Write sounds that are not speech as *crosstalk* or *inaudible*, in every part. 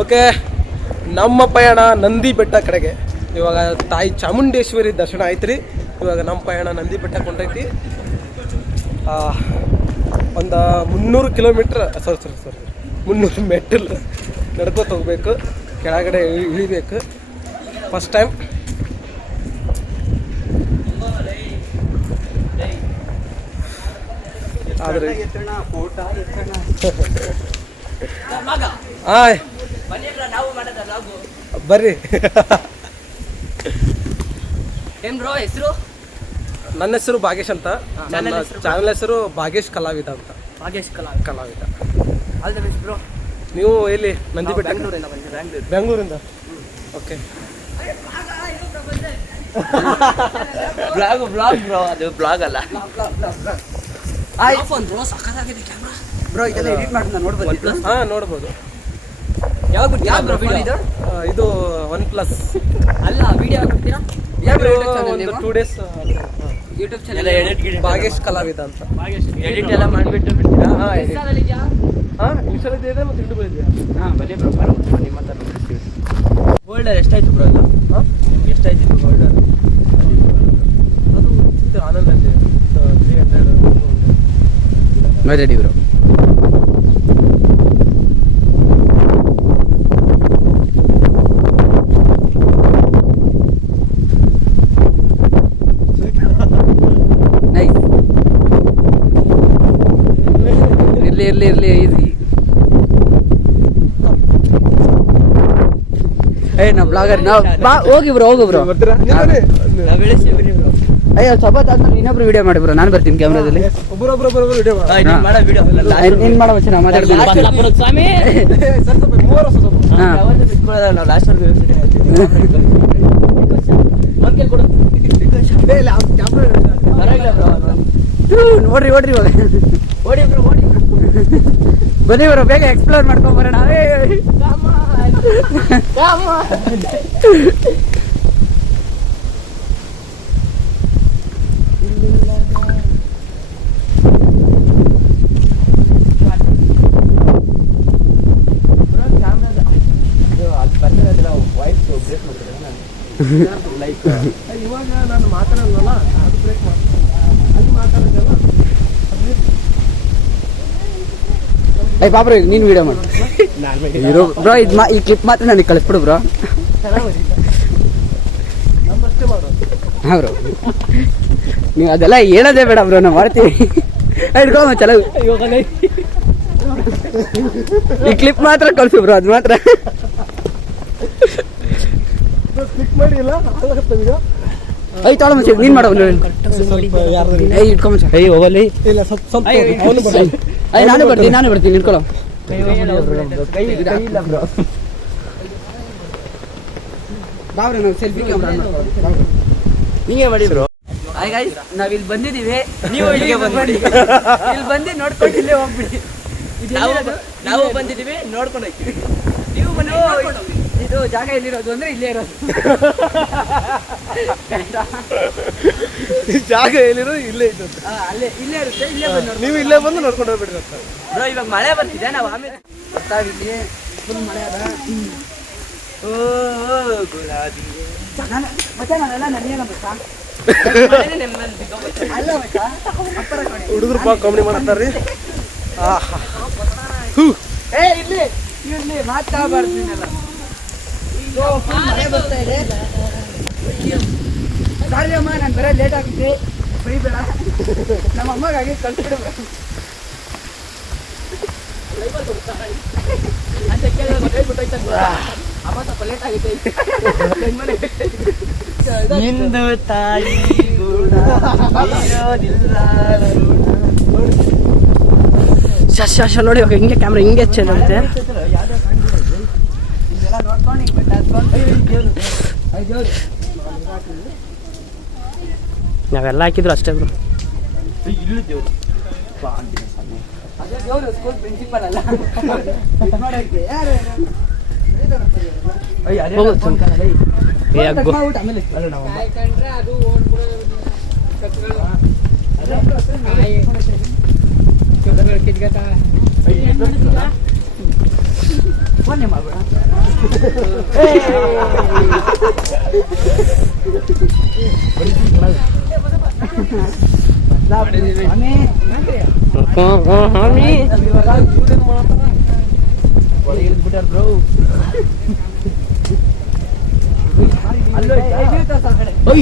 Okay ನಮ್ಮ ಪಯಣ ನಂದಿ ಬೆಟ್ಟ ಕಡೆಗೆ. ಇವಾಗ ತಾಯಿ ಚಾಮುಂಡೇಶ್ವರಿ ದರ್ಶನ ಆಯ್ತು ರೀ ಇವಾಗ ನಮ್ಮ ಪಯಣ ನಂದಿ ಬೆಟ್ಟ ಕೊಂಡೈತಿ ಒಂದು ಮುನ್ನೂರು ಕಿಲೋಮೀಟ್ರ್ ಸರಿ ಸರಿ ಸರಿ ಮುನ್ನೂರು ಮೆಟ್ಟಲ್ ನಡ್ಕೋತ ಹೋಗ್ಬೇಕು. ಕೆಳಗಡೆ ಇಳಿ- ಇಳಿಬೇಕು. ಫಸ್ಟ್ ಟೈಮ್ ಆದರೆ ಹಾಂ ಬರ್ರಿ. ಏನ್ ಬ್ರೋ ಹೆಸರು? ನನ್ನ ಹೆಸರು ಭಾಗೇಶ್ ಅಂತ. ನನ್ನ ಚಾನಲ್ ಹೆಸರು ಭಾಗೇಶ್ ಕಲಾವಿದ ಅಂತ. ಭಾಗೇಶ್ ಕಲಾ ಕಲಾವಿದ. All the best bro. ನೀವು ಎಲ್ಲಿ? ನಂದಿ ಬೆಟ್ಟ ಬೆಂಗಳೂರಿಂದ ಬಂದೆ ಬೆಂಗಳೂರು ಬೆಂಗಳೂರಿಂದ? ಓಕೆ. Vlog vlog bro. ಅದು ಬ್ಲಾಗ್ ಅಲ್ಲ. ಫೋನ್ ಬ್ರೋ ಸಕ್ಕತ್ತಾಗಿದೆ ಕ್ಯಾಮ್ರಾ. ಬ್ರೋ ಇದೆಲ್ಲ ಎಡಿಟ್ ಮಾಡಿ ನಾನು ನೋಡ್ಬೋದು. ಹಾಂ ನೋಡ್ಬೋದು. ಯಾವಾಗ ಬಿಡ್ತೀರಾ ವಿಡಿಯೋ ಇದು ಇದು ಒನ್ ಪ್ಲಸ್ ಅಲ್ಲ ವಿಡಿಯೋ ಯಾವಾಗ ಬಿಡ್ತೀರಾ ಯಾವ ಒಂದು two days YouTube channel Bhagesh ಕಲಾವಿದ ಅಂತ. ಎಡಿಟ್ ಎಲ್ಲ ಮಾಡಿಬಿಟ್ಟು ಬಿಡ್ತೀರಾ? ಹಾಂ ಹಾಂ ಇನ್ಸ್ಟಾಲ್ ಇದೆ ಮತ್ತು ಯೂಟ್ಯೂಬ್ ಇದೆ ಹಾಂ ಬನ್ನಿ ಬ್ರೋ ಬರೋ ನಿಮ್ಮ ಹತ್ರ ಬರ್ತೀವಿ ಗೋಲ್ಡರ್ ಎಷ್ಟಾಯ್ತು ಬ್ರೋ ಅದು ಹಾಂ? ನಿಮ್ಗೆ ಎಷ್ಟಾಯ್ತು ಗೋಲ್ಡರ್ ಅದು ಸಿಗ್ತದೆ ಆನಂದಲ್ಲಿ ತ್ರೀ ಹಂಡ್ರೆಡ್ ರೆಡಿ ಬ್ರೋ. ಏ ನಾ ಬ್ಲಾಗರ್ ನಾವು ಬಾ ಹೋಗಿ ಬ್ರೋ ಹೋಗು ಬ್ರೋ. ಅಯ್ಯೋ ಸ್ವಲ್ಪ ಆದ್ಮೇಲೆ ಇನ್ನೊಬ್ರು ವಿಡಿಯೋ ಮಾಡಿ ಬ್ರೋ. ನಾನು ಬರ್ತೀನಿ ಕ್ಯಾಮ್ರಾದಲ್ಲಿ ನೀನ್ ಮಾಡೋ ವಚನ ಮಾತಾಡ್ತೀನಿ. ನೋಡ್ರಿ ನೋಡ್ರಿ ಇವಾಗ. ಬನ್ನಿ ಬರೋ ಬೇಗ ಎಕ್ಸ್ಪ್ಲೋರ್ ಮಾಡ್ಕೊಂಡ್ ಬರೋಣ. ಏ. ಇವಾಗ ನಾನು ಮಾತಾಡಲ್ವಲ್ಲ ಅದು ಬ್ರೇಕ್ ಮಾಡಿ ಅಲ್ಲಿ ಮಾತಾಡೋದಲ್ಲ ಏ ಪಾಪ್ರ ನೀನು ವಿಡಿಯೋ ಮಾಡು. ಇರೋ. ಬ್ರೋ ಇದು ಮಾ ಈ ಕ್ಲಿಪ್ ಮಾತ್ರ ನನಗೆ ಕಳಿಸ್ಬಿಡು ಬ್ರೋ. ಹಾಂ ಬ್ರೋ. ನೀವು ಅದೆಲ್ಲ ಹೇಳೋದೇ ಬೇಡ ಬ್ರೋ. ನಾವು ಮಾಡ್ತೀವಿ ಹಿಡ್ಕೊ ಚಲೋ. ಈ ಕ್ಲಿಪ್ ಮಾತ್ರ ಕಳಿಸು ಬ್ರೋ. ಅದು ಮಾತ್ರ. ಐ ತಾಳ ಮಚ್ಚ ನೀನು ಮಾಡೋ ಮಚ್ಚ. ಏಯ್ ಹೋಗಲ್ಲಿ. ಇಲ್ಲ ಸ್ವಲ್ಪ ಸ್ವಲ್ಪ ಅವನು ಬರಲ್ಲ ಅಯ್ಯ ನಾನು ಬರ್ತೀನಿ ನಾನು ಬರ್ತೀನಿ ನಿಂತ್ಕೊಳ್ಳೋ. ಬಾವ್ರೆ ನಾವು ಸೆಲ್ಫಿ ಕ್ಯಾಮ್ರಾ ನೀವೇ ಮಾಡಿ ಬ್ರೋ ಹಾಯ್ ಗಾಯ್ಸ್ ನಾವ್ ಇಲ್ಲಿ ಬಂದಿದೀವಿ ನೀವು ಇಲ್ಲಿಗೆ ಬಂದ್ಬಿಡಿ. ಇಲ್ಲಿ ಬಂದು ನೋಡ್ಕೊಂಡು ಇಲ್ಲೇ ಹೋಗ್ಬಿಡಿ. ನಾವು ಬಂದಿದೀವಿ ನೋಡ್ಕೊಂಡು ಹೋಗ್ತೀವಿ. ನೀವು ಬನ್ನಿ ಇದು ಜಾಗ ಎಲ್ಲಿರೋದು ಅಂದ್ರೆ ಇಲ್ಲೇ ಇರೋದು. *laughs* *laughs* *laughs* ಜಾಗ ಎಲ್ಲಿರೋ ಇಲ್ಲೇ ಇತ್ತು ಅಲ್ಲೇ ಇಲ್ಲೇ ಇರುತ್ತೆ ಇಲ್ಲೇ ಬಂದು ನೀವು ಇಲ್ಲೇ ಬಂದು ನೋಡ್ಕೊಂಡು ಹೋಗ್ಬಿಡ್ರಿ ಅಂತ. ಬ್ರೋ ಇವಾಗ ಮಳೆ ಬರ್ತಿದೆ ನಾವು ಆಮೇಲೆ ಬರ್ತಾವಿಲ್ಲಿ ಫುಲ್ ಮಳೆ ಅದ. ಓ ಗುಲಾಬಿ. ಮತ್ತೆ ನಾನೆಲ್ಲ ನನಗೆ ಕಡೆ ಹುಡುಗರು ಪಾ ಕಾಮಿಡಿ ಮಾಡ್ತಾರ್ರಿ ಏ ಇಲ್ಲಿ ಇಲ್ಲಿ ಮಾತಾಡಬಾರ್ದು ನೀನೆಲ್ಲ. ಫುಲ್ ಮಳೆ ಬರ್ತಾ ಇದೆ. ಸಾರಿ ಅಮ್ಮ ನಾನು ಬರೋ ಲೇಟ್ ಆಗುತ್ತೆ ಬೈಬೇಡ ನಮ್ಮ ಅಮ್ಮಗಾಗಿ ಕಳ್ಸಿಬಿಡು. ಅಂತ ಅಮ್ಮ ಸ್ವಲ್ಪ ಲೇಟ್ ಆಗುತ್ತೆ ನಿಂದು ತಾಯಿ ಗುಣ ಶಶ ಶಶ ನೋಡಿ ಇವಾಗ ಹಿಂಗೆ ಕ್ಯಾಮ್ರಾ ಹಿಂಗೆ ಚೆನ್ನಾಗುತ್ತೆ *laughs* ನಾವೆಲ್ಲ ಹಾಕಿದ್ರು ಅಷ್ಟೇ ಬ್ರೋ ಮಾಡ್ಬೇಡ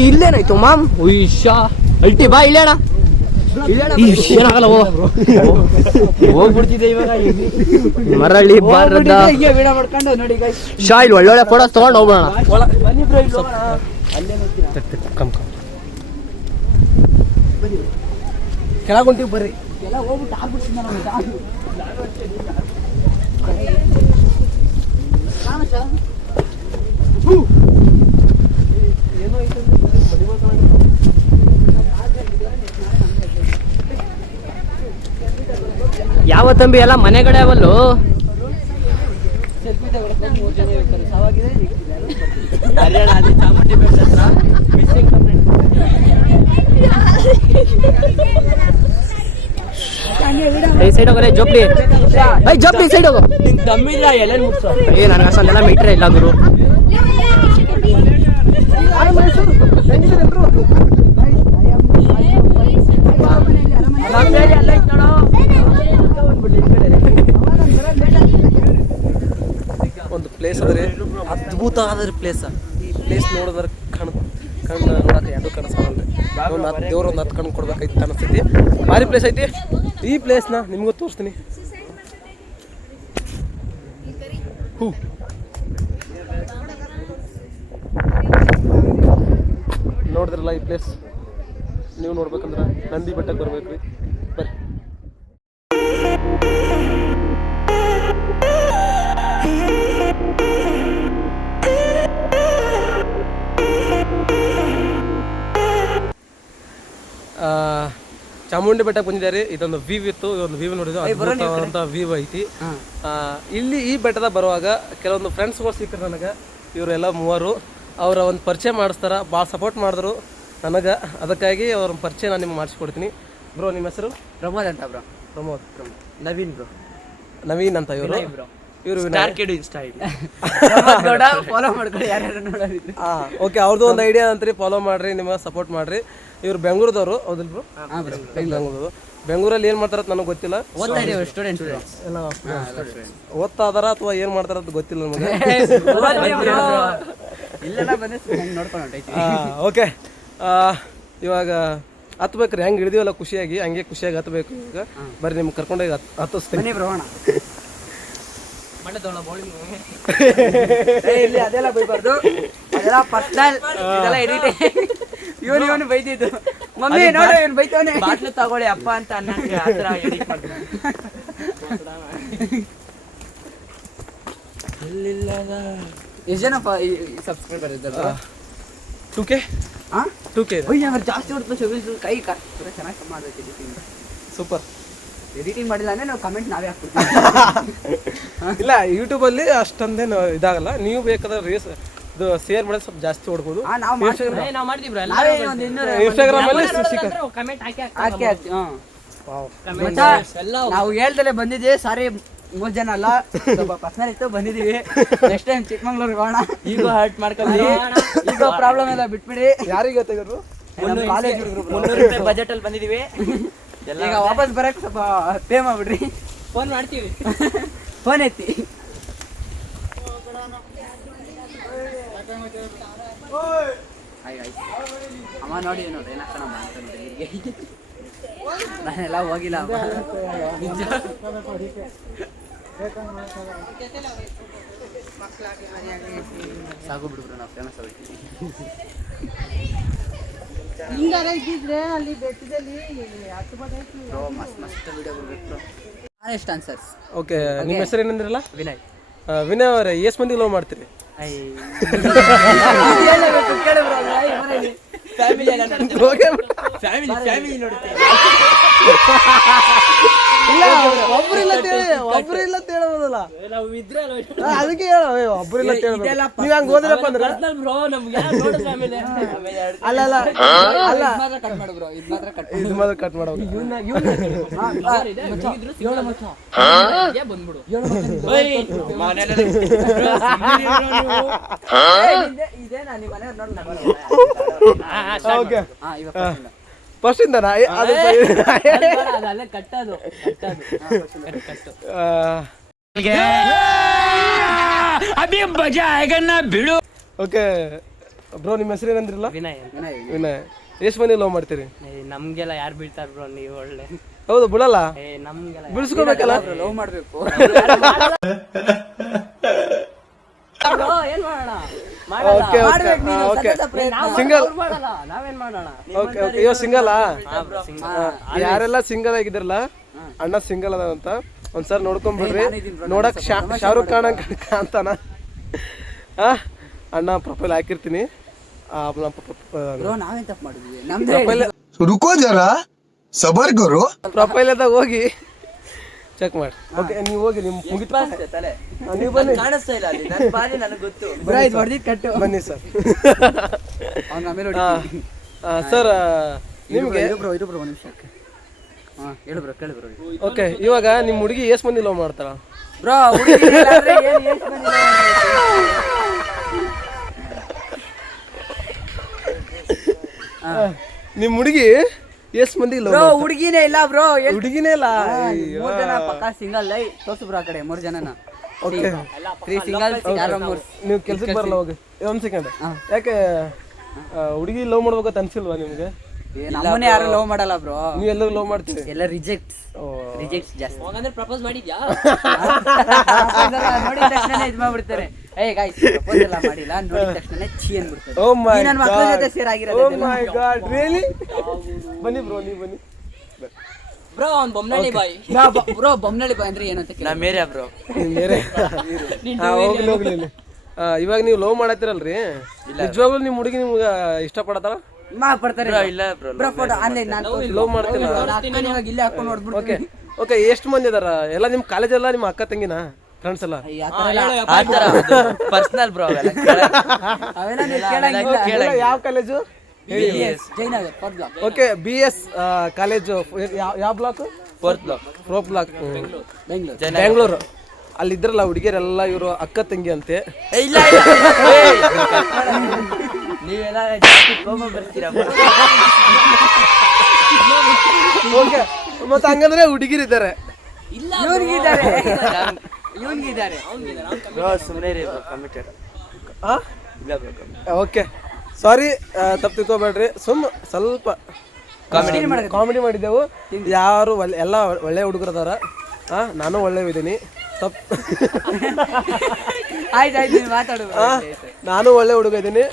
ಇಲ್ಲೇನಾಯ್ತು ಮಾಮ್? ಉಯ್ಯಾ ಅಲ್ಟಿ ಬಾ ಇಲ್ಲೇಣ ಏನಾಗಲ್ಲ ಹೋಗ್ಬಿಡ್ತಿದ್ದೆ ಇವಾಗ ಮರಳಿ ಬಾರದ ಹಿಂಗೆ ವಿಡಿಯೋ ಮಾಡ್ಕೊಂಡು ನೋಡಿ guys. ಶಾ ಇಲ್ಲಿ ಒಳ್ಳೊಳ್ಳೆ ಫೋಟೋಸ್ ತಗೊಂಡು ಹೋಗೋಣ ಬನ್ನಿ bro, ಇಲ್ಲಿ ಹೋಗೋಣ. ಅಲ್ಲೇ ನಿಂತ್ತೀರಾ? ಕಮ್ ಕಮ್ ಕೆಳಗೆ ಹೊಂಟಿವಿ ಬರ್ರಿ ಎಲ್ಲ ಹೋಗ್ಬಿಟ್ಟು ಆಗ್ಬಿಡ್ತೀನಿ. ಯಾವ ತಂಬಿ ಎಲ್ಲ ಮನೆಗಳೇ ಅವಲ್ಲು ಸೆಲ್ಫಿ ತಗೊಳಕ್ಕೆ ಮೂರು ಜನ ಇರ್ತಾರೆ ಸಾವಾಗಿದೆ ನಿಂತಿದ್ದಾರೆ. ಚಾಮುಂಡಿ ಬೆಟ್ಟ ಹತ್ರ ಮಿಸ್ಸಿಂಗ್ ಕಂಪ್ಲೇಂಟ್ ಈ ಸೈಡ್ ಹೋಗ್ರೆ ಜೋಪ್ಲಿ ಐ ಸೈಡ್ ಹೋಗು. ಎಲ್ಲ ಮುಟ್ಸೋ ಏ ನನಗೆ ಅಷ್ಟೊಂದೆಲ್ಲ ಮೀಟ್ರೆ ಇಲ್ಲ, ಗುರು. ಒಂದು ಪ್ಲೇಸ್ ಅದ ಅದ್ಭುತ ಆದ್ರೆ ಪ್ಲೇಸ್ ಈ ಪ್ಲೇಸ್ ನೋಡಿದ್ರೆ ಕಣ್ ಕಣ್ಣು ನೋಡಕ್ಕೆ ಯಾವುದು ಕನಸಲ್ಲ ಒಂದು ದೇವ್ರ ಒಂದು ಹತ್ತು ಕಣ್ಣು ಕೊಡ್ಬೇಕೈತೆ ಅನಿಸ್ತೈತಿ ಭಾರಿ ಪ್ಲೇಸ್ ಐತಿ. ಈ ಪ್ಲೇಸ್ನ ನಿಮಗೂ ತೋರಿಸ್ತೀನಿ. ಹೂ. ನೋಡಿದ್ರಲ್ಲ ಈ ಪ್ಲೇಸ್ ನೀವು ನೋಡ್ಬೇಕಂದ್ರೆ ನಂದಿ ಬೆಟ್ಟಕ್ಕೆ ಬರ್ಬೇಕು ಚಾಮುಂಡಿ ಬೆಟ್ಟಕ್ಕೆ ಬಂದಿದ್ದಾರೆ. ಇದೊಂದು ವೀವ್ ಇತ್ತು. ಇದೊಂದು ವೀವ್ ನೋಡಿದ್ರು ಅದ್ಭುತವಾದಂಥ ವೀವ್ ಐತಿ. ಇಲ್ಲಿ ಈ ಬೆಟ್ಟದ ಬರುವಾಗ ಕೆಲವೊಂದು ಫ್ರೆಂಡ್ಸ್ಗಳು ಸಿಕ್ಕರು ನನಗೆ. ಇವರೆಲ್ಲ ಮೂವರು. ಅವರ ಒಂದು ಪರಿಚಯ ಮಾಡಿಸ್ತಾರ. ಭಾಳ ಸಪೋರ್ಟ್ ಮಾಡಿದ್ರು ನನಗೆ. ಅದಕ್ಕಾಗಿ ಅವ್ರ ಪರಿಚಯ ನಾನು ನಿಮ್ಗೆ ಮಾಡಿಸ್ಕೊಡ್ತೀನಿ. ಬ್ರೋ ನಿಮ್ಮ ಹೆಸರು? ಪ್ರಮೋದ್ ಅಂತ ಬ್ರೋ ಪ್ರಮೋದ್. ನವೀನ್ ಬ್ರೋ ನವೀನ್ ಅಂತ ಇವರು? ಇವರು ಕೆಡು ಇನ್ಸ್ಟಾ ಫಾಲೋ ಮಾಡ್ಕೊಳ್ಳಿ ನೋಡೋದಿದ್ರು. ಹಾಂ ಓಕೆ ಅವ್ರದ್ದು ಒಂದು ಐಡಿಯಾ ಅಂತ್ರಿ. ಫಾಲೋ ಮಾಡ್ರಿ ನಿಮಗೆ ಸಪೋರ್ಟ್ ಮಾಡಿರಿ. ಇವ್ರು ಬೆಂಗಳೂರದವರು ಹೌದಿಲ್ಲ ಬ್ರೋ ಬೆಂಗಳೂರು. ಬೆಂಗಳೂರಲ್ಲಿ ಏನು ಮಾಡ್ತಾರ ನನಗೆ ಗೊತ್ತಿಲ್ಲ. ಓದ್ತಾ ಇದೀವಿ ಸ್ಟೂಡೆಂಟ್ಸ್ ಎಲ್ಲ ಅಥವಾ ಏನು ಮಾಡ್ತಾರ ಅಂತ ಗೊತ್ತಿಲ್ಲ ನಮಗೆ. *laughs* ಓಕೆ. ಇವಾಗ ಹತ್ಬೇಕ್ರಿ ಹೆಂಗೆ ಹಿಡಿದೀವಲ್ಲ ಖುಷಿಯಾಗಿ ಹಂಗೆ ಖುಷಿಯಾಗಿ ಹತ್ಬೇಕು ಈಗ ಬರ್ರಿ ನಿಮ್ಗೆ ಕರ್ಕೊಂಡೋಗಿ ಹತ್ ಹತ್ತಿಸ್ತೀನಿ. ಬನ್ನಿ ಬ್ರೋ ಅಣ್ಣ *laughs* ಏ, ಇಲ್ಲಿ ಅದೆಲ್ಲ ಬೈಬಾರ್ದು. ಅದೆಲ್ಲ ಪರ್ಸನಲ್ ಇದೆಲ್ಲ ಎಡಿಟಿಂಗ್ ಇವನು ಇವನು ಬೈದಿದ್ದು. ಮಮ್ಮಿ ನೋಡು ಇವನು ಬೈತವನೆ. ಬಾಟ್ಲು ತಗೊಳ್ಳಿ ಅಪ್ಪ ಅಂತ ಅನ್ನಕ್ಕೆ ಆ ಥರ ಈ ಎಷ್ಟು ಜನ ಸಬ್ಸ್ಕ್ರೈಬರ್ ಇದ್ದಾರೆ ಟು ಕೆ ಹಾಂ ಟು ಕೆ ಅವ್ರು ಜಾಸ್ತಿ ಹೊಡ್ತು ಶೋಭಿಸ್ ಕೈ ಕಾ ಚೆನ್ನಾಗಿ ಮಾಡಬೇಕು ಎಡಿಟಿಂಗ್ ಸೂಪರ್. ಎಡಿಟಿಂಗ್ ಮಾಡಿಲ್ಲ ಅಂದರೆ ನಾವು ಕಮೆಂಟ್ ನಾವೇ ಹಾಕ್ಬಿಡ್ತೀವಿ. *laughs* ಇಲ್ಲ ಯೂಟ್ಯೂಬಲ್ಲಿ ಅಷ್ಟೊಂದೇನು ಇದಾಗಲ್ಲ. ನೀವು ಬೇಕಾದ್ರೆ ರೀಸ್ ಶೇರ್ ಮಾಡಿದ್ರೆ ಸ್ವಲ್ಪ ಜಾಸ್ತಿ ಹೊಡ್ಬೋದು. ನಾವು ಮಾಡ್ತೀವಿ ನಾವೇ ಒಂದು ಇನ್ನೂರ ಇನ್ಸ್ಟಾಗ್ರಾಮಲ್ಲಿ ಕಮೆಂಟ್ ಹಾಕಿ ಹಾಕಿ ಹಾಕಿ ಹಾಂ ನಾವು ಹೇಳ್ದಲೆ ಬಂದಿದ್ದೀವಿ ಸಾರಿ ಮೂರ್ ಜನ ಅಲ್ಲ ಸ್ವಲ್ಪ ಪರ್ಸನಲ್ ಇತ್ತು ಬಂದಿದೀವಿ. ನೆಕ್ಸ್ಟ್ ಟೈಮ್ ಚಿಕ್ಕಮಂಗ್ಳೂರ್ ಹೋಗೋಣ. ಈಗ ಹರ್ಟ್ ಮಾಡ್ಕೊಂಡ್ರಿ ಈಗ ಪ್ರಾಬ್ಲಮ್ ಎಲ್ಲ ಬಿಟ್ಬಿಡಿ. ಯಾರಿಗೆ ಗೊತ್ತಾಗಿದ್ರು ನಮ್ಮ ಕಾಲೇಜ್ ಹುಡುಗರು ಬಜೆಟ್ ಅಲ್ಲಿ ಬಂದಿದೀವಿ. ಈಗ ವಾಪಸ್ ಬರಕ್ ಸ್ವಲ್ಪ ಪೇ ಮಾಡ್ಬಿಡ್ರಿ. ಫೋನ್ ಮಾಡ್ತೀವಿ. *laughs* ಫೋನ್ ಎತ್ತಿ. ಹಾಯ್. ಅಮ್ಮ ನೋಡಿ ನೋಡಿ ಏನಾಗ್ತಾನ ಅಂತ ನೋಡಿ ಹೀಗೆ. ನಾನೆಲ್ಲ ಹೋಗಿಲ್ಲ ಅಮ್ಮ. ನಿಜ. ಸಾಕು ಬಿಡ್ಬಿಡು ನಾವು ಫೇಮಸ್ ಆಗ್ಬಿಡ್ತೀವಿ Bro, ಮಸ್ತ್ ಮಸ್ತ್ ವಿಡಿಯೋ ಬಿಡ್ಬೇಕು ಆನೆಸ್ಟ್ ಆನ್ಸರ್ಸ್ ಓಕೆ ನಿಮ್ಮ ಹೆಸರು ಏನಂದ್ರಲ್ಲ ವಿನಯ್ ವಿನಯ್ ಅವರೇ ಎಷ್ಟು ಮಂದಿ ಲವ್ ಮಾಡ್ತೀರಿ. ಫ್ಯಾಮಿಲಿ ಫ್ಯಾಮಿಲಿ ಫ್ಯಾಮಿಲಿ ನೋಡುತ್ತೆ ಇಲ್ಲ ಒಬ್ರು ಇಲ್ಲ ಅಂತ ಹೇಳಿ ಒಬ್ರು ಇಲ್ಲ ಅಂತ ಹೇಳೋದಲ್ಲ ನಾವು ಇದ್ರೆ ಆ, ಅದಕ್ಕೆ ಹೇಳ ನೀವ್ ಹಂಗ ಓದಿರಪ್ಪ ಅಂದ್ರೆ? ಅಲ್ಲ. ಅಲ್ಲ ಅಲ್ಲ ಮಾತ್ರ ಕಟ್ ಮಾಡು. ಬ್ರೋ? ಇದು ಮಾತ್ರ ಕಟ್ ಓಕೆ. ಫಸ್ಟ್ ಅದು ಕಟ್ಟು ಓಕೆ ಬ್ರೋ ನಿಮ್ಮ ಹೆಸರು ಏನಂದ್ರಲ್ಲ? ವಿನಯ್ ವಿನಯ್. ವಿನಯ್. ಎಷ್ಟು ಮಂದಿ ಲವ್ ಮಾಡ್ತೀರಿ? ಏ, ನಮ್ಗೆಲ್ಲ ಯಾರು ಬೀಳ್ತಾರ ಬ್ರೋ ನೀವು ಒಳ್ಳೆ. ಹೌದು ಬಿಡಲ್ಲ? ಏ ನಮ್ಗೆಲ್ಲ ಬಿಡಿಸ್ಕೋಬೇಕಲ್ಲ? ಲವ್ ಮಾಡ್ಬೇಕು. *laughs* bro, ಏನ್ ಮಾಡೋಣ? ಮಾಡಲ್ಲ ಓಕೆ ಓಕೆ. ಮಾಡ್ಬೇಕು ನೀನು, ಓಕೆ. ಸತತ ಪ್ರಯತ್ನ. ನಾವು ಮಾಡಲ್ಲ ನಾವೇನ್ ಮಾಡೋಣ? Okay okay. ಇವಾಗ ಸಿಂಗಲ್ ಹಾ single. ಯಾರೆಲ್ಲ ಸಿಂಗಲ್ ಆಗಿದ್ರಲ್ಲ ಅಣ್ಣ ಸಿಂಗಲ್ ಅದ ಅಂತ ಒಂದ್ಸಲ ನೋಡ್ಕೊಂಬಿಡ್ರಿ. ನೋಡಕ್ ಶಾರುಖ್ ಖಾನ್ ಕಾಣ್ತಾನ. ಆ ಅಣ್ಣ ಪ್ರೊಫೈಲ್ ಹಾಕಿರ್ತೀನಿ. ರುಕೋ ಜರ ಸಬರ್ ಪ್ರೊಫೈಲ್ ಅದ ಹೋಗಿ ಚೆಕ್ ಮಾಡಿ. ಓಕೆ ನೀವು ಹೋಗಿ ನಿಮ್ ಮುಗಿತ? ನೀವು ಬನ್ನಿ. ಸರ್. ಸರ್. ನಿಮಗೆ ಬ್ರೋ ನಿಮಿಷಕ್ಕೆ ಹೇಳು ಬ್ರೋ ಕೇಳು ಬ್ರೋ ಓಕೆ ಇವಾಗ ನಿಮ್ಮ ಹುಡುಗಿ ಎಷ್ಟ್ ಮಂದಿ ಲವ್ ಮಾಡ್ತಾರ ಬ್ರೋ ಹುಡುಗಿ ಇಲ್ಲಾಂದ್ರೆ ಏನ್ ಎಷ್ಟು ಮಂದಿ ನಿಮ್ ಹುಡುಗಿ ಎಷ್ಟ್ ಮಂದಿ ಲವ್ ಬ್ರೋ ಹುಡುಗಿನೇ ಇಲ್ಲ ಬ್ರೋ ಹುಡುಗಿನೇ ಇಲ್ಲ? ಮೂರು ಜನ ಪಕ್ಕ ಸಿಂಗಲ್ ಲೈ ತೋರ್ಸು ಬ್ರೋ ಆ ಕಡೆ ಮೂರ್ ಜನನ. ಓಕೆ ತ್ರೀ ಸಿಂಗಲ್ ಯಾರೋ ಮೂರ್. ನೀವು ಕೆಲ್ಸಕ್ಕೆ ಬರಲ್ಲ ಹೋಗಿ. ಒಂದು ಒಂದ್ ಸೆಕೆಂಡ್ ಯಾಕೆ ಹುಡುಗಿ ಲವ್ ಮಾಡ್ಬೇಕಂತ ಅನ್ಸಿಲ್ವಾ ನಿಮ್ಗೆ? ನಮ್ಮನೆ ಯಾರು ಲವ್ ಮಾಡಲ್ಲ ಬ್ರೋ ನೀವು ಎಲ್ಲರೂ ಲವ್ ಮಾಡ್ತೀರಿ ಎಲ್ಲ ರಿಜೆಕ್ಟ್ ಓ, ರಿಜೆಕ್ಟ್ ಜಾಸ್ತಿ. ಹೋಗಂದ್ರೆ ಪ್ರಪೋಸ್ ಮಾಡಿದ್ಯಾ? *laughs* *laughs* ನೋಡಿದ ತಕ್ಷಣ ಇದ್ ಮಾಡ್ಬಿಡ್ತಾರೆ. ಏ ಗಾಯ್ಸ್ ಪ್ರಪೋಸ್ ಎಲ್ಲ ಮಾಡಿಲ್ಲ. ನೋಡಿದ ತಕ್ಷಣ ಛೀ ಅನ್ಬಿಡ್ತಾರೆ ಓ ಮೈ ಜೊತೆ ಓ ಮೈ ಗಾಡ್ ರಿಯಲಿ ಬನ್ನಿ ಬ್ರೋ ನೀವು ಬನ್ನಿ. ಬ್ರೋ ಅವ್ನ್ Bommanahalli boy. Bro Bommanahalli boy ಅಂದ್ರೆ ಏನಂತ ಕೇಳಿ. ಮೇರಿಯಾ ಬ್ರೋ ಹೋಗ್ಲಿ ಹೋಗ್ಲಿ ಇವಾಗ ನೀವು ಲವ್ ಮಾಡತ್ತೀರಲ್ರಿ? ನಿಜವಾಗ್ಲೂ ನಿಮ್ಮ ಹುಡುಗಿ ನಿಮ್ಗೆ ಇಷ್ಟಪಡತ್ತಾಳ? ಮಾ ಪಡ್ತಾರೆ ಇಲ್ಲ ಬ್ರೋ ಬ್ರೋ ಫೋಟೋ ಆನ್ಲೈನ್ ನಾನು ಲವ್ ಮಾಡ್ತಿಲ್ಲ ಇವಾಗ ಇಲ್ಲೇ ಹಾಕೊಂಡು ಓಕೆ ನೋಡ್ಬಿಡ್ತೀನಿ ಓಕೆ ಎಷ್ಟು ಮಂದಿ ಇದಾರ? ಎಲ್ಲ ನಿಮ್ ಕಾಲೇಜ್ ಎಲ್ಲ ನಿಮ್ಮ ಅಕ್ಕ ತಂಗಿನ? ಫ್ರೆಂಡ್ಸ್ ಎಲ್ಲ? ಪರ್ಸನಲ್ ಬ್ರೋ ಅವೆಲ್ಲ ನೀವು ಕೇಳಂಗಿಲ್ಲ. ಎಲ್ಲ ಯಾವ college Jayanagar okay B S college ಯಾವ ಬ್ಲಾಕ್ ಫೋರ್ತ್ ಬ್ಲಾಕ್ ಪ್ರೋ ಬ್ಲಾಕ್ ಬೆಂಗಳೂರು ಬೆಂಗಳೂರು ಅಲ್ಲಿ ಇದ್ರಲ್ಲ ಹುಡುಗಿಯರೆಲ್ಲ ಇವರು ಅಕ್ಕ ತಂಗಿ ಅಂತೆ. ಇಲ್ಲ ಇಲ್ಲ. *laughs* ನೀವೆಲ್ಲ ಜಾಸ್ತಿ ಕೋಪ ಬರ್ತೀರಾ ಓಕೆ ಮತ್ತೆ ಹಂಗಂದ್ರೆ ಹುಡುಗಿರಿದ್ದಾರೆ. ಇವನಿಗಿದ್ದಾರೆ. ಇವನಿಗಿದ್ದಾರೆ. ಬ್ರೋ ಸುಮ್ಮನೆ ರೀ ಕಮಿಟೆಡ್. ಆ? ಇಲ್ಲ ಓಕೆ. ಸಾರಿ ತಪ್ಪು ತಿಳ್ಕೊಬೇಡ್ರಿ. ಸುಮ್ ಸ್ವಲ್ಪ ಕಾಮಿಡಿ ಮಾಡಿದ್ದೆವು. ಯಾರು ಒಳ್ಳೆ ಎಲ್ಲ ಒಳ್ಳೆ ಹುಡುಗರು ಅದಾರ. ಹಾಂ ನಾನು ಒಳ್ಳೆವಿದ್ದೀನಿ. ತಪ್ಪು ಆಯ್ತು ಆಯ್ತು ಮಾತಾಡು. ನಾನು ಒಳ್ಳೆ ಹುಡುಗ ಇದ್ದೀನಿ.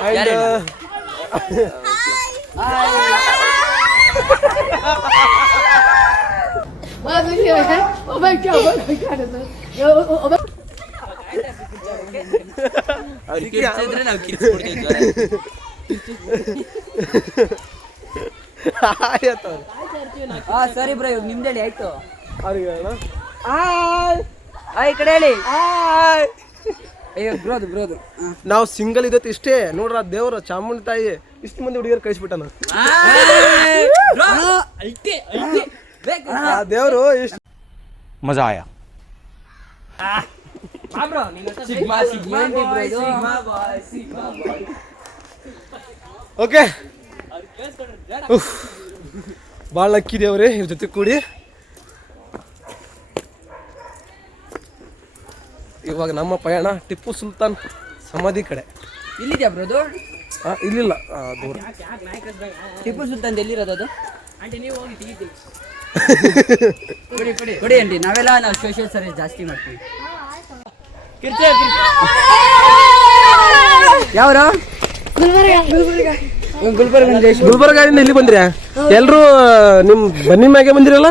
Oh oh. Oh, oh, ಆ ಸರಿ ಬ್ರೋ ಇವಾಗ ನಿಮ್ದು ಹೇಳಿ ಆಯ್ತು. ಅವ್ರಿಗೆ ಹೇಳೋಣ ಆಯ್ ಆ ಈ ಕಡೆ ಹೇಳಿ. ಅಯ್ಯೋ ನಾವ್ ನಾವು ಸಿಂಗಲ್ ಇದತ್ತು ಇಷ್ಟೇ. ನೋಡ್ರ ದೇವ್ರ ಚಾಮುಂಡಿ ತಾಯಿ ಇಷ್ಟು ಮಂದಿ ಹುಡುಗಿಯರು ಕಳಿಸ್ಬಿಟ್ಟ ದೇವ್ರು ದೇವರು ಮಜಾ ಆಯ? ಓಕೆ ಭಾಳ ಲಕ್ಕಿ ದೇವ್ರಿ ಇವ್ರ ಜೊತೆ ಕೂಡಿ. ಇವಾಗ ನಮ್ಮ ಪಯಣ ಟಿಪ್ಪು ಸುಲ್ತಾನ್ ಸಮಾಧಿ ಕಡೆ ಇಲ್ಲಿದ್ಯಾ ಬ್ರೋದು ಆ, ಇಲ್ಲಿಲ್ಲ ಆ, ದೂರ ಟಿಪ್ಪು ಸುಲ್ತಾನ್ ಎಲ್ಲಿರೋದು ಅದು ಆಂಟಿ ನೀವು ಹೋಗಿ ತೆಗಿತೀವಿ ಕೊಡಿ ಕೊಡಿ ಕೊಡಿ ಆಂಟಿ ನಾವೆಲ್ಲ ನಾವು ಸೋಷಿಯಲ್ ಸರ್ವಿಸ್ ಜಾಸ್ತಿ ಮಾಡ್ತೀವಿ ಯಾವ್ರು ಗುಲ್ಬರ್ಗ ಗುಲ್ಬರ್ಗ ಗುಲ್ಬರ್ಗಾದಿಂದ ಇಲ್ಲಿ ಬಂದ್ರಿ ಎಲ್ಲರೂ ನಿಮ್ಮ ಬನ್ನಿ ಮ್ಯಾಗೆ ಬಂದಿರಲ್ಲ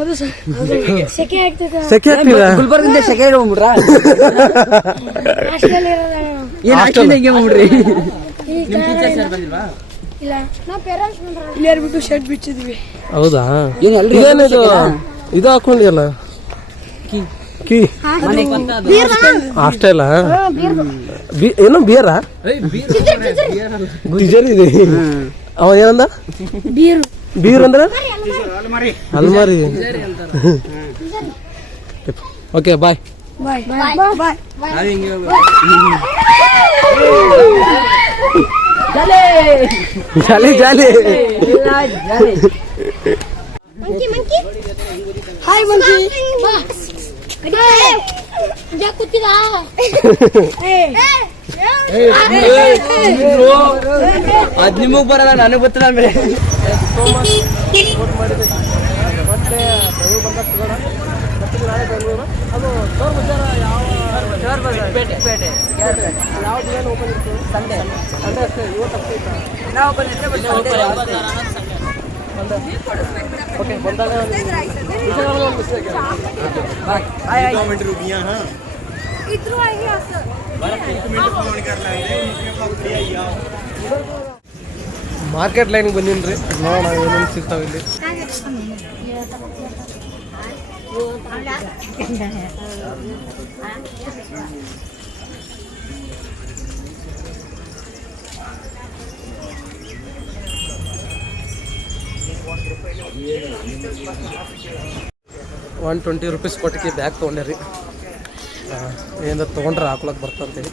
*laughs* ಸೆಕೆ ಆಗ್ತಿಲ್ಲ ಗುಲ್ಬರ್ಗದಿಂದ ಸೆಕೆ ಹೋಗ್ಬಿಡ್ರ *laughs* ಹಾಸ್ಟೆಲ್ ಇರೋದಣ್ಣ ಏನ್ ಹಾಸ್ಟೆಲ್ ಹೆಂಗೆ ಹೋಗ್ಬಿಡ್ರಿ ಇಲ್ಲಿ ನಿಮ್ ಟೀಚರ್ಸ್ ಯಾರು ಬಂದಿಲ್ವಾ? ಇಲ್ಲ ನಾವು ಪೇರೆಂಟ್ಸ್ ಬಂದ್ರ ಇಲ್ಲಿ ಯಾರು ಶರ್ಟ್ ಬಿಚ್ಚಿದ್ವಿ. ಹೌದಾ? ಏನ್ ಎಲ್ರು ಇದೇನಿದು ಇದು? ಹಾಕೊಂಡಿಯಲ್ಲ? ಕೀ. ಅಷ್ಟೇಲ್ಲ ಏನು ಬಿಯರಾ ಇದೆ. ಅವ ಏನಂದ? ಬೀರು. ಬೀರ್ ಅಂದ್ರ ಅಲ್ಮಾರಿ ಓಕೆ ಬಾಯ್ ಬಾಯ್ ಬಾಯ್ ಬಾಯ್ ನಾವ್ ಹಿಂಗೆ ಇತ್ತು jolly monkey monkey hi monkey ಬಾ ಬಂದಾಗ ಕೂತಿದ ಅದ್ ನಿಮಗ್ ಬರಲ್ಲ, ನನಗ್ ಗೊತ್ತಿಲ್ಲ ಅಂದ್ರೆ. इधर आएंगे असं ಮಾರ್ಕೆಟ್ ಲೈನ್ಗೆ ಬಂದಿನ್ರಿ ನೋಡೋಣ ಏನೇನು ಸಿಗ್ತಾವ ಇಲ್ಲಿ ಒನ್ ಟ್ವೆಂಟಿ ರುಪೀಸ್ ಕೊಟ್ಟಿಗೆ ಬ್ಯಾಗ್ ತೊಗೊಂಡೆ ಏನಾರ ತೊಗೊಂಡ್ರೆ ಹಾಕೊಳಕ್ ಬರ್ತಂತೇಳಿ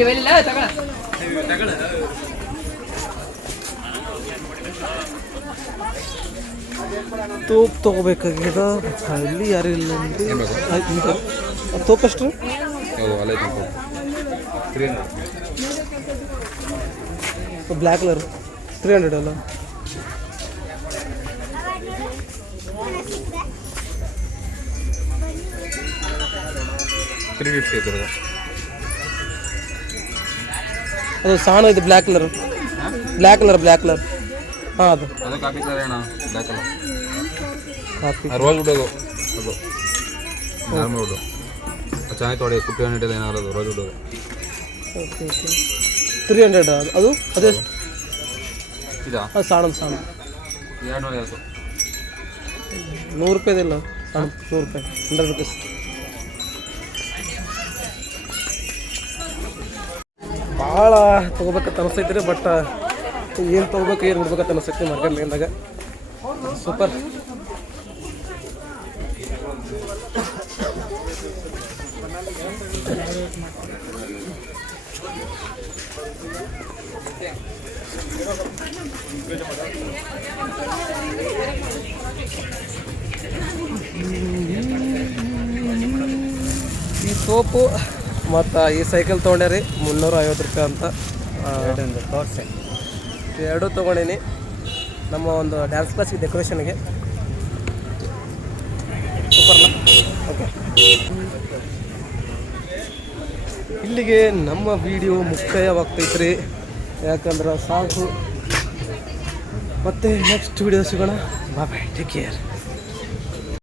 ಬೈಲಿ ಬೈಲಿಲ್ಲ ತಗೊಳ ತೂಪ್ ತೊಗೋಬೇಕಾಗ್ಯದ ಅಲ್ಲಿ ಯಾರು ಇಲ್ಲ ತೂಪ್ ಎಷ್ಟು ಬ್ಲ್ಯಾಕ್ ಕಲರ್ ತ್ರೀ ಹಂಡ್ರೆಡ್ ಅಲ್ಲ ತ್ರೀ ಫಿಫ್ಟಿ ಇದ್ರದ್ದು ಅದು ಸಾಣ ಇದು black colour black colour black colour ಹಾಂ ಅದು. ಅದು ಕಾಫಿ ಕಲರ್ ಅಣ್ಣ black colour coffee. Rosewood ಅದು ಅದು. ನಾರ್ಮಲ್ ಉಡೋದು ಚೆನ್ನಾಗಿ ತೊಡೆ ಕುಪ್ಪಿ ಹಣ್ಣಿಟ್ಟಿದೆ ಏನಾದ್ರು ಅದು rose ಉಡೋದು. Okay okay. Three hundred ಅದು? ಅದೇ? ಇದಾ? ಅದು ಸಾಣ. ಎರಡು ನೂರ ಇಲ್ಲ ನೂರು ರೂಪಾಯಿದಿಲ್ಲ ಸಾಣ ನೂರು ರೂಪಾಯಿ. ಹಂಡ್ರೆಡ್ ರುಪೀಸ್ ಭಾಳ ತೊಗೋಬೇಕಂತ ಅನಿಸ್ತೈತ್ರಿ ಬಟ್ ಏನು ತೊಗೋಬೇಕು ಏನು ಬಿಡ್ಬೇಕಂತ ಅನಿಸ್ತೈತಿ ಮಾರ್ಕೆಟ್ ಲೈನ್ದಾಗ ಸೂಪರ್ ಈ ಸೋಪು ಮತ್ತು ಈ ಸೈಕಲ್ ತೊಗೊಂಡ್ಯಾರಿ? ಮುನ್ನೂರ ಐವತ್ತು ರೂಪಾಯಿ ಅಂತ. ತೋರಿಸಿ ಎರಡು ತೊಗೊಂಡೀನಿ. ನಮ್ಮ ಒಂದು ಡ್ಯಾನ್ಸ್ ಕ್ಲಾಸಿಗೆ ಡೆಕೋರೇಷನ್ಗೆ ಸೂಪರ್ಲ ಓಕೆ ಇಲ್ಲಿಗೆ ನಮ್ಮ ವಿಡಿಯೋ ಮುಕ್ತಾಯವಾಗ್ತೈತ್ರಿ. ಯಾಕಂದ್ರೆ ಸಾಕು. ಮತ್ತೆ ನೆಕ್ಸ್ಟ್ ವಿಡಿಯೋ ಸಿಗೋಣ. Bye take care